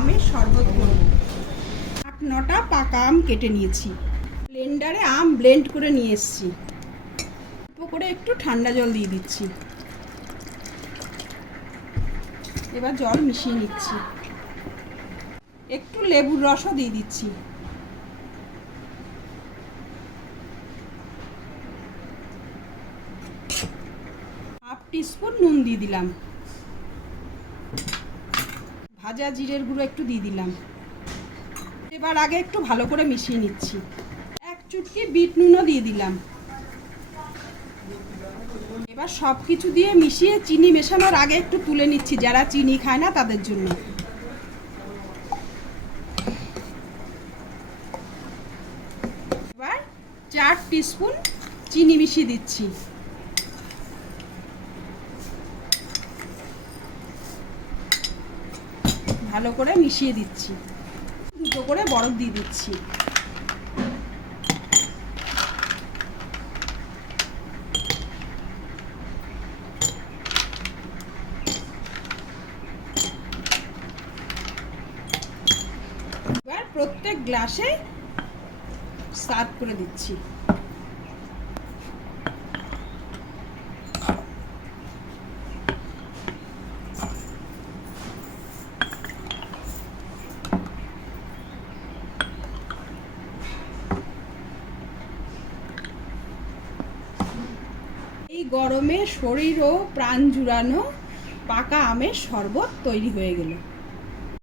আমের শরবত করব আট নটা পাকা আম কেটে নিয়েছি। ব্লেন্ডারে আম ব্লেন্ড করে নিয়ে এসেছি। করে একটু ঠান্ডা জল দিয়ে দিচ্ছি। এবার জল মিশিয়ে নিচ্ছি। একটু লেবুর রসও দিয়ে দিচ্ছি। হাফ টিস্পুন নুন দিয়ে দিলাম। ভাজা জিরের গুঁড়ো একটু দিয়ে দিলাম। এবার আগে একটু ভালো করে মিশিয়ে নিচ্ছি। এক চুটকি বিট নুনও দিয়ে দিলাম। এবার সব কিছু দিয়ে মিশিয়ে চিনি মেশানোর আগে একটু তুলে নিচ্ছি, যারা চিনি খায় না তাদের জন্য। এবার চার টিস্পুন চিনি মিশিয়ে দিচ্ছি। ভালো করে মিশিয়ে দিচ্ছি। দুটো করে বরফ দিয়ে দিচ্ছি। প্রত্যেক গ্লাসে সার্ভ করে দিচ্ছি। এই গরমে শরীর ও প্রাণ জুড়ানো পাকা আমের শরবত তৈরি হয়ে গেল।